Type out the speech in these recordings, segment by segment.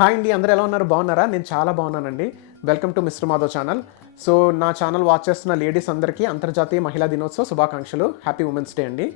Hi అండి, అందరూ ఎలా ఉన్నారు? బాగున్నారా? నేను చాలా బాగున్నానండి. Welcome to mister Madhav channel. So నా ఛానల్ వాచ్ చేస్తున్న లేడీస్ అందరికీ అంతర్జాతీయ మహిళా దినోత్సవ శుభాకాంక్షలు. హ్యాపీ ఉమెన్స్ డే అండి.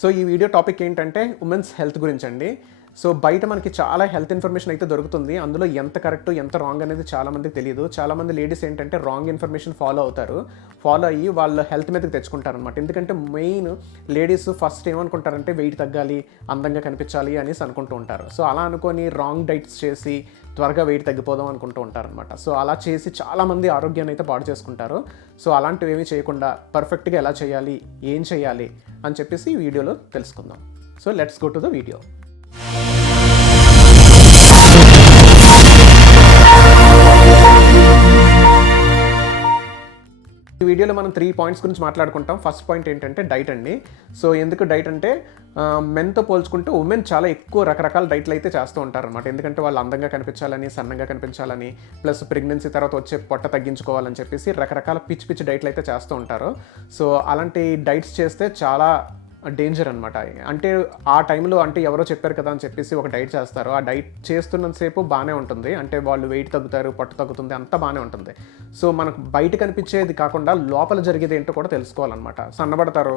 సో ఈ వీడియో టాపిక్ ఏంటంటే ఉమెన్స్ హెల్త్ గురించి అండి. సో బయట మనకి చాలా హెల్త్ ఇన్ఫర్మేషన్ అయితే దొరుకుతుంది. అందులో ఎంత కరెక్ట్ ఎంత రాంగ్ అనేది చాలామందికి తెలియదు. చాలామంది లేడీస్ ఏంటంటే రాంగ్ ఇన్ఫర్మేషన్ ఫాలో అయ్యి వాళ్ళ హెల్త్ మీదకి తెచ్చుకుంటారనమాట. ఎందుకంటే మెయిన్ లేడీస్ ఫస్ట్ ఏమనుకుంటారంటే వెయిట్ తగ్గాలి, అందంగా కనిపించాలి అనేసి అనుకుంటూ ఉంటారు. సో అలా అనుకొని రాంగ్ డైట్స్ చేసి త్వరగా వెయిట్ తగ్గిపోదాం అనుకుంటూ ఉంటారనమాట. సో అలా చేసి చాలామంది ఆరోగ్యాన్ని అయితే పాడు చేసుకుంటారు. సో అలాంటివి ఏమీ చేయకుండా పర్ఫెక్ట్గా ఎలా చేయాలి, ఏం చేయాలి అని చెప్పేసి ఈ వీడియోలో తెలుసుకుందాం. So let's go to the video. ఈ వీడియోలో మనం 3 పాయింట్స్ గురించి మాట్లాడుకుంటాం. ఫస్ట్ పాయింట్ ఏంటంటే డైట్ అండి. సో ఎందుకు డైట్ అంటే మెన్తో పోల్చుకుంటే ఉమెన్ చాలా ఎక్కువ రకరకాల డైట్లు అయితే చేస్తూ ఉంటారనమాట. ఎందుకంటే వాళ్ళు అందంగా కనిపించాలని, సన్నగా కనిపించాలని, ప్లస్ ప్రెగ్నెన్సీ తర్వాత వచ్చే పొట్ట తగ్గించుకోవాలని చెప్పేసి రకరకాల పిచ్చి డైట్లు అయితే చేస్తూ ఉంటారు. సో అలాంటి డైట్స్ చేస్తే చాలా డేంజర్ అనమాట. అంటే ఆ టైంలో అంటే ఎవరో చెప్పారు కదా అని చెప్పేసి ఒక డైట్ చేస్తారు. ఆ డైట్ చేస్తున్నంతసేపు బాగానే ఉంటుంది, అంటే వాళ్ళు వెయిట్ తగ్గుతారు, పట్టు తగ్గుతుంది, అంతా బాగానే ఉంటుంది. సో మనకు బయట కనిపించేది కాకుండా లోపల జరిగేది ఏంటో కూడా తెలుసుకోవాలన్నమాట. సన్నబడతారు,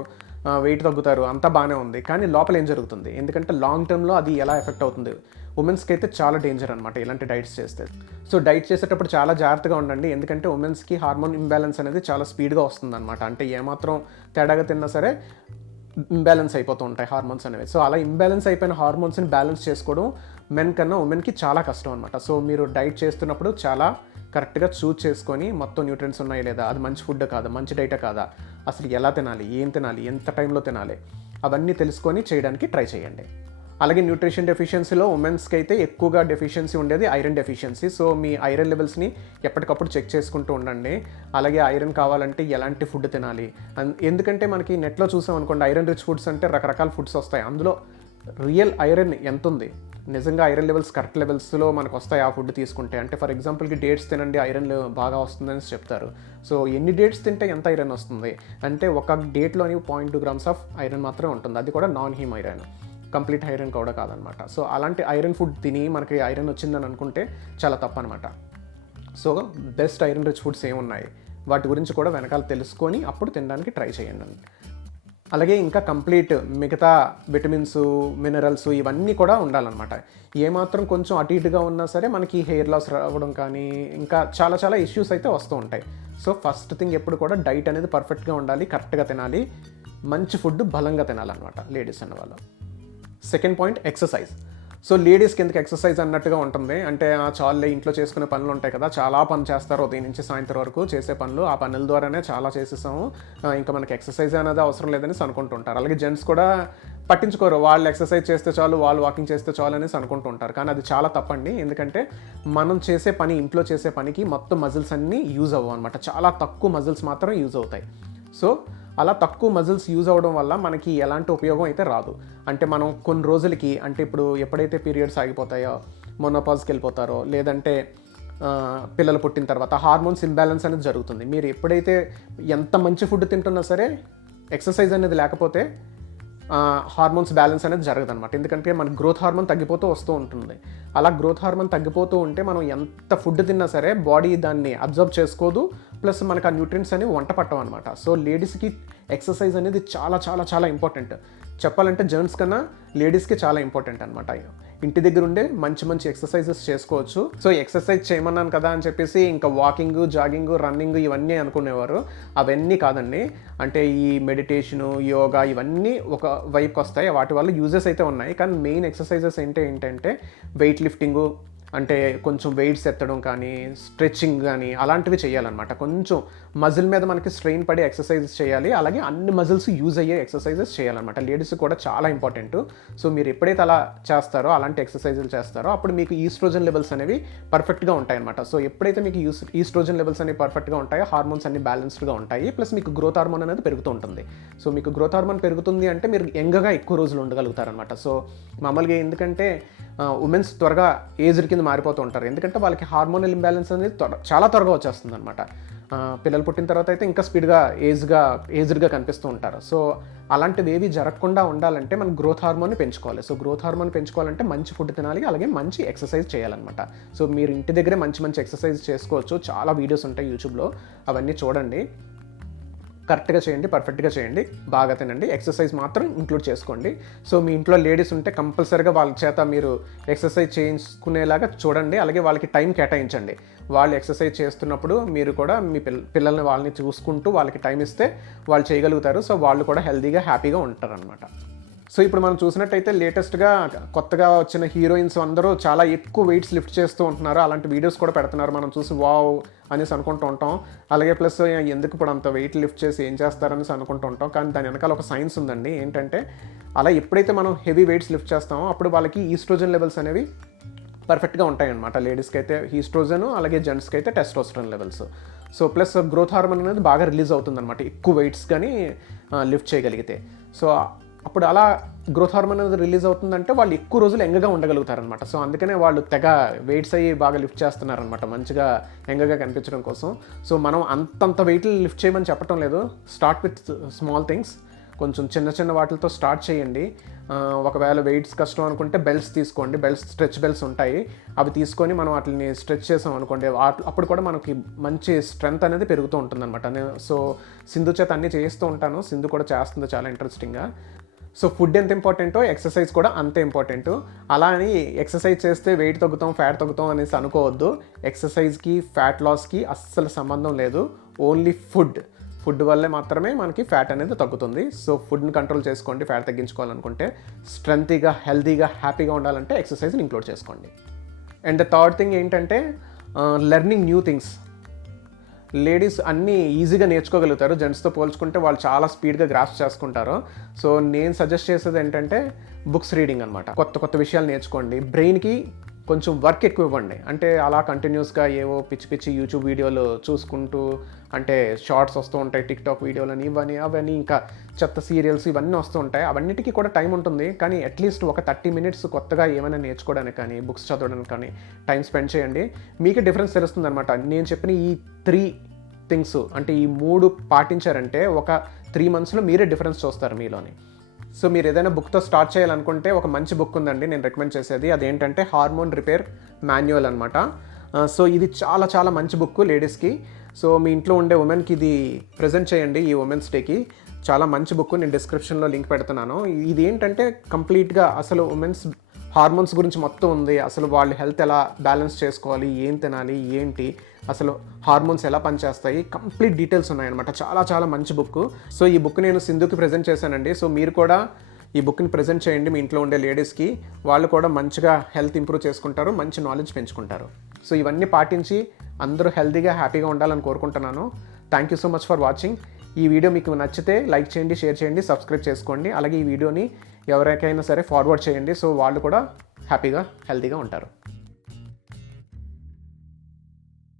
వెయిట్ తగ్గుతారు, అంతా బాగానే ఉంది, కానీ లోపల ఏం జరుగుతుంది, ఎందుకంటే లాంగ్ టర్మ్లో అది ఎలా ఎఫెక్ట్ అవుతుంది. ఉమెన్స్కి అయితే చాలా డేంజర్ అనమాట ఇలాంటి డైట్స్ చేస్తే. సో డైట్ చేసేటప్పుడు చాలా జాగ్రత్తగా ఉండండి, ఎందుకంటే ఉమెన్స్కి హార్మోన్ ఇంబ్యాలెన్స్ అనేది చాలా స్పీడ్గా వస్తుంది అనమాట. అంటే ఏమాత్రం తేడాగా తిన్నా సరే ఇంబ్యాలెన్స్ అయిపోతూ ఉంటాయి హార్మోన్స్ అనేవి. సో అలా ఇంబ్యాలెన్స్ అయిపోయిన హార్మోన్స్ని బ్యాలెన్స్ చేసుకోవడం మెన్ కన్నా ఉమెన్కి చాలా కష్టం అనమాట. సో మీరు డైట్ చేస్తున్నప్పుడు చాలా కరెక్ట్గా చూస్ చేసుకొని మొత్తం న్యూట్రియంట్స్ ఉన్నాయి లేదా, అది మంచి ఫుడ్ కాదా, మంచి డైటే కాదా, అసలు ఎలా తినాలి, ఏం తినాలి, ఎంత టైంలో తినాలి, అవన్నీ తెలుసుకొని చేయడానికి ట్రై చేయండి. అలాగే న్యూట్రిషన్ డెఫిషియన్సీలో ఉమెన్స్కి అయితే ఎక్కువగా డెఫిషియన్సీ ఉండేది ఐరన్ డెఫిషియన్సీ. సో మీ ఐరన్ లెవెల్స్ని ఎప్పటికప్పుడు చెక్ చేసుకుంటూ ఉండండి. అలాగే ఐరన్ కావాలంటే ఎలాంటి ఫుడ్ తినాలి, ఎందుకంటే మనకి నెట్లో చూసాం అనుకోండి, ఐరన్ రిచ్ ఫుడ్స్ అంటే రకరకాల ఫుడ్స్ వస్తాయి. అందులో రియల్ ఐరన్ ఎంత ఉంది, నిజంగా ఐరన్ లెవెల్స్ కరెక్ట్ లెవెల్స్లో మనకు వస్తాయి ఆ ఫుడ్ తీసుకుంటే. అంటే ఫర్ ఎగ్జాంపుల్కి డేట్స్ తినండి, ఐరన్ బాగా వస్తుందని చెప్తారు. సో ఎన్ని డేట్స్ తింటే ఎంత ఐరన్ వస్తుంది అంటే ఒక డేట్లోని 0.2 grams ఆఫ్ ఐరన్ మాత్రమే ఉంటుంది, అది కూడా non him iron, complete iron కూడా కాదనమాట. సో అలాంటి ఐరన్ ఫుడ్ తిని మనకి ఐరన్ వచ్చిందని అనుకుంటే చాలా తప్పు అనమాట. So best iron rich foods ఏమున్నాయి వాటి గురించి కూడా వెనకాల తెలుసుకొని అప్పుడు తినడానికి ట్రై చేయండి. అలాగే ఇంకా కంప్లీట్ మిగతా విటమిన్స్, మినరల్స్ ఇవన్నీ కూడా ఉండాలన్నమాట. ఏమాత్రం కొంచెం అటు ఇటుగా ఉన్నా సరే మనకి హెయిర్ లాస్ రావడం కానీ ఇంకా చాలా ఇష్యూస్ అయితే వస్తూ ఉంటాయి. సో ఫస్ట్ థింగ్ ఎప్పుడు కూడా డైట్ అనేది పర్ఫెక్ట్గా ఉండాలి, కరెక్ట్గా తినాలి, మంచి ఫుడ్ బలంగా తినాలన్నమాట లేడీస్ అన్నవాళ్ళు. Second point exercise. సో లేడీస్కి ఎందుకు ఎక్సర్సైజ్ అన్నట్టుగా ఉంటుంది అంటే చాలే ఇంట్లో చేసుకునే పనులు ఉంటాయి కదా, చాలా పని చేస్తారు ఉదయం నుంచి సాయంత్రం వరకు చేసే పనులు, ఆ పనుల ద్వారానే చాలా చేసేసాము, ఇంకా మనకి ఎక్సర్సైజ్ అనేది అవసరం లేదని అనుకుంటుంటారు. అలాగే జెంట్స్ కూడా పట్టించుకోరు, వాళ్ళు ఎక్సర్సైజ్ చేస్తే చాలు, వాళ్ళు వాకింగ్ చేస్తే చాలు అనేసి అనుకుంటుంటారు. కానీ అది చాలా తప్పండి, ఎందుకంటే మనం చేసే పని, ఇంట్లో చేసే పనికి మొత్తం మజిల్స్ అన్నీ యూజ్ అవ్వవు అనమాట. చాలా తక్కువ మజిల్స్ మాత్రం యూజ్ అవుతాయి. సో అలా తక్కువ మజిల్స్ యూజ్ అవ్వడం వల్ల మనకి ఎలాంటి ఉపయోగం అయితే రాదు. అంటే మనం కొన్ని రోజులకి, అంటే ఇప్పుడు ఎప్పుడైతే పీరియడ్స్ ఆగిపోతాయో, మొనోపాజ్కి వెళ్ళిపోతారో, లేదంటే పిల్లలు పుట్టిన తర్వాత హార్మోన్స్ ఇంబ్యాలెన్స్ అనేది జరుగుతుంది. మీరు ఎప్పుడైతే ఎంత మంచి ఫుడ్ తింటున్నా సరే ఎక్సర్సైజ్ అనేది లేకపోతే హార్మోన్స్ బ్యాలెన్స్ అనేది జరగదనమాట. ఎందుకంటే మనకి గ్రోత్ హార్మోన్ తగ్గిపోతూ వస్తూ ఉంటుంది. అలా గ్రోత్ హార్మోన్ తగ్గిపోతూ ఉంటే మనం ఎంత ఫుడ్ తిన్నా సరే బాడీ దాన్ని అబ్జర్వ్ చేసుకోదు, ప్లస్ మనకు ఆ న్యూట్రియంట్స్ అనేవి వంట పట్టవు అనమాట. సో లేడీస్కి ఎక్సర్సైజ్ అనేది చాలా ఇంపార్టెంట్. చెప్పాలంటే జెంట్స్ కన్నా లేడీస్కి చాలా ఇంపార్టెంట్ అనమాట. ఇంటి దగ్గర ఉండే మంచి ఎక్సర్సైజెస్ చేసుకోవచ్చు. సో ఎక్సర్సైజ్ చేయమన్నాను కదా అని చెప్పేసి ఇంకా వాకింగ్, జాగింగ్, రన్నింగ్ ఇవన్నీ అనుకునేవారు. అవన్నీ కాదండి. అంటే ఈ మెడిటేషను, యోగా ఇవన్నీ ఒక వైపుకి వస్తాయి, వాటి వల్ల యూజెస్ అయితే ఉన్నాయి. కానీ మెయిన్ ఎక్సర్సైజెస్ ఏంటంటే వెయిట్ లిఫ్టింగు, అంటే కొంచెం వెయిట్స్ ఎత్తడం కానీ, స్ట్రెచ్చింగ్ కానీ అలాంటివి చేయాలన్నమాట. కొంచెం మజిల్ మీద మనకి స్ట్రెయిన్ పడి ఎక్సర్సైజెస్ చేయాలి. అలాగే అన్ని మజిల్స్ యూజ్ అయ్యే ఎక్సర్సైజెస్ చేయాలన్నమాట. లేడీస్ కూడా చాలా ఇంపార్టెంట్. సో మీరు ఎప్పుడైతే అలా చేస్తారో, అలాంటి ఎక్సర్సైజులు చేస్తారో, అప్పుడు మీకు ఈస్ట్రోజన్ లెవెల్స్ అనేవి పర్ఫెక్ట్గా ఉంటాయన్నమాట. సో ఎప్పుడైతే మీకు ఈస్ట్రోజన్ లెవెల్స్ అనేవి పర్ఫెక్ట్గా ఉంటాయో, హార్మోన్స్ అన్ని బ్యాలెన్స్డ్గా ఉంటాయి, ప్లస్ మీకు గ్రోత్ హార్మోన్ అనేది పెరుగుతూ ఉంటుంది. సో మీకు గ్రోత్ హార్మోన్ పెరుగుతుంది అంటే మీరు యంగ్గా ఎక్కువ రోజులు ఉండగలుగుతారనమాట. సో మామూలుగా ఎందుకంటే ఉమెన్స్ త్వరగా ఏజ్డ్ కింద మారిపోతూ ఉంటారు, ఎందుకంటే వాళ్ళకి హార్మోనల్ ఇంబ్యాలెన్స్ అనేది చాలా త్వరగా వచ్చేస్తుంది అనమాట. పిల్లలు పుట్టిన తర్వాత అయితే ఇంకా స్పీడ్గా ఏజ్డ్గా కనిపిస్తూ ఉంటారు. సో అలాంటివి ఏవి జరగకుండా ఉండాలంటే మనం గ్రోత్ హార్మోన్ని పెంచుకోవాలి. సో గ్రోత్ హార్మోన్ పెంచుకోవాలంటే మంచి ఫుడ్ తినాలి, అలాగే మంచి ఎక్సర్సైజ్ చేయాలన్నమాట. సో మీరు ఇంటి దగ్గరే మంచి ఎక్సర్సైజ్ చేసుకోవచ్చు. చాలా వీడియోస్ ఉంటాయి యూట్యూబ్లో, అవన్నీ చూడండి. కరెక్ట్గా చేయండి, పర్ఫెక్ట్గా చేయండి, బాగా తినండి, ఎక్సర్సైజ్ మాత్రం ఇంక్లూడ్ చేసుకోండి. సో మీ ఇంట్లో లేడీస్ ఉంటే కంపల్సరీగా వాళ్ళ చేత మీరు ఎక్సర్సైజ్ చేయించుకునేలాగా చూడండి, అలాగే వాళ్ళకి టైం కేటాయించండి. వాళ్ళు ఎక్సర్సైజ్ చేస్తున్నప్పుడు మీరు కూడా మీ పిల్లల్ని వాళ్ళని చూసుకుంటూ వాళ్ళకి టైం ఇస్తే వాళ్ళు చేయగలుగుతారు. సో వాళ్ళు కూడా హెల్తీగా హ్యాపీగా ఉంటారనమాట. సో ఇప్పుడు మనం చూసినట్టయితే లేటెస్ట్గా కొత్తగా వచ్చిన హీరోయిన్స్ అందరూ చాలా ఎక్కువ వెయిట్స్ లిఫ్ట్ చేస్తూ ఉంటున్నారు. అలాంటి వీడియోస్ కూడా పెడుతున్నారు. మనం చూసి వావ్ అనేసి అనుకుంటూ ఉంటాం. అలాగే ప్లస్ ఎందుకు ఇప్పుడు అంత వెయిట్ లిఫ్ట్ చేసి ఏం చేస్తారనేసి అనుకుంటూ ఉంటాం. కానీ దాని వెనకాల ఒక సైన్స్ ఉందండి. ఏంటంటే అలా ఎప్పుడైతే మనం హెవీ వెయిట్స్ లిఫ్ట్ చేస్తామో అప్పుడు వాళ్ళకి ఈస్ట్రోజన్ లెవెల్స్ అనేవి పర్ఫెక్ట్గా ఉంటాయన్నమాట. లేడీస్కి అయితే ఈస్ట్రోజన్, అలాగే జెంట్స్కి అయితే testosterone levels. So plus growth hormone అనేది బాగా రిలీజ్ అవుతుందన్నమాట ఎక్కువ వెయిట్స్ కానీ లిఫ్ట్ చేయగలిగితే. సో అప్పుడు అలా గ్రోత్ హార్మోన్ అనేది రిలీజ్ అవుతుందంటే వాళ్ళు ఎక్కువ రోజులు యంగ్గా ఉండగలుగుతారనమాట. సో అందుకనే వాళ్ళు తెగ వెయిట్స్ అయ్యి బాగా లిఫ్ట్ చేస్తున్నారనమాట, మంచిగా యంగ్గా కనిపించడం కోసం. సో మనం అంతంత వెయిట్లు లిఫ్ట్ చేయమని చెప్పడం లేదు. స్టార్ట్ విత్ స్మాల్ థింగ్స్, కొంచెం చిన్న వాటితో స్టార్ట్ చేయండి. ఒకవేళ వెయిట్స్ కష్టం అనుకుంటే బెల్ట్స్ తీసుకోండి, స్ట్రెచ్ బెల్ట్స్ ఉంటాయి, అవి తీసుకొని మనం వాటిని స్ట్రెచ్ చేసాం అనుకోండి, అప్పుడు కూడా మనకి మంచి స్ట్రెంగ్త్ అనేది పెరుగుతూ ఉంటుందన్నమాట. సో సింధు చేత అన్నీ చేస్తూ ఉంటాను, సింధు కూడా చేస్తుంది చాలా ఇంట్రెస్టింగ్గా. సో ఫుడ్ ఎంత ఇంపార్టెంటో ఎక్సర్సైజ్ కూడా అంతే ఇంపార్టెంట్. అలా అని ఎక్సర్సైజ్ చేస్తే వెయిట్ తగ్గుతాం, ఫ్యాట్ తగ్గుతాం అనేసి అనుకోవద్దు. ఎక్సర్సైజ్కి ఫ్యాట్ లాస్కి అస్సలు సంబంధం లేదు. ఓన్లీ ఫుడ్ వల్లే మాత్రమే మనకి ఫ్యాట్ అనేది తగ్గుతుంది. సో ఫుడ్ని కంట్రోల్ చేసుకోండి. ఫ్యాట్ తగ్గించుకోవాలనుకుంటే, స్ట్రెంగ్తీగా హెల్తీగా హ్యాపీగా ఉండాలంటే ఎక్సర్సైజ్ని ఇంక్లూడ్ చేసుకోండి. అండ్ థర్డ్ థింగ్ ఏంటంటే లెర్నింగ్ న్యూ థింగ్స్. లేడీస్ అన్నీ ఈజీగా నేర్చుకోగలుగుతారు, జెంట్స్తో పోల్చుకుంటే వాళ్ళు చాలా స్పీడ్గా గ్రాస్ప్ చేసుకుంటారు. సో నేను సజెస్ట్ చేసేది ఏంటంటే బుక్స్ రీడింగ్ అనమాట. కొత్త విషయాలు నేర్చుకోండి. బ్రెయిన్కి కొంచెం వర్క్ ఎక్కువ ఇవ్వండి. అంటే అలా కంటిన్యూస్గా ఏవో పిచ్చి యూట్యూబ్ వీడియోలు చూసుకుంటూ, అంటే షార్ట్స్ వస్తూ ఉంటాయి, టిక్టాక్ వీడియోలని అవన్నీ ఇంకా చెత్త సీరియల్స్ ఇవన్నీ వస్తూ ఉంటాయి. అవన్నిటికీ కూడా టైం ఉంటుంది, కానీ అట్లీస్ట్ ఒక 30 minutes కొత్తగా ఏమైనా నేర్చుకోవడానికి కానీ, బుక్స్ చదవడానికి కానీ టైం స్పెండ్ చేయండి. మీకు డిఫరెన్స్ తెలుస్తుంది అనమాట. నేను చెప్పిన ఈ 3 థింగ్స్, అంటే ఈ 3 పాటించారంటే ఒక 3 monthsలో మీరే డిఫరెన్స్ చూస్తారు మీలోని. సో మీరు ఏదైనా బుక్తో స్టార్ట్ చేయాలనుకుంటే ఒక మంచి బుక్ ఉందండి నేను రికమెండ్ చేసేది. అదేంటంటే హార్మోన్ రిపేర్ మాన్యువల్ అనమాట. సో ఇది చాలా మంచి బుక్ లేడీస్కి. సో మీ ఇంట్లో ఉండే ఉమెన్కి ఇది ప్రజెంట్ చేయండి ఈ ఉమెన్స్ డేకి. చాలా మంచి బుక్, నేను డిస్క్రిప్షన్లో లింక్ పెడుతున్నాను. ఇది ఏంటంటే కంప్లీట్గా అసలు ఉమెన్స్ హార్మోన్స్ గురించి మొత్తం ఉంది. అసలు వాళ్ళు హెల్త్ ఎలా బ్యాలెన్స్ చేసుకోవాలి, ఏం తినాలి, ఏంటి, అసలు హార్మోన్స్ ఎలా పనిచేస్తాయి, కంప్లీట్ డీటెయిల్స్ ఉన్నాయన్నమాట. చాలా మంచి బుక్. సో ఈ బుక్ నేను సింధుకి ప్రజెంట్ చేశానండి. సో మీరు కూడా ఈ బుక్ని ప్రజెంట్ చేయండి మీ ఇంట్లో ఉండే లేడీస్కి. వాళ్ళు కూడా మంచిగా హెల్త్ ఇంప్రూవ్ చేసుకుంటారు, మంచి నాలెడ్జ్ పెంచుకుంటారు. సో ఇవన్నీ పాటించి అందరూ హెల్తీగా హ్యాపీగా ఉండాలని కోరుకుంటున్నాను. Thank you so much for watching. ఈ వీడియో మీకు నచ్చితే లైక్ చేయండి, షేర్ చేయండి, సబ్స్క్రైబ్ చేసుకోండి. అలాగే ఈ వీడియోని ఎవరికైనా సరే ఫార్వర్డ్ చేయండి. సో వాళ్ళు కూడా హ్యాపీగా హెల్తీగా ఉంటారు.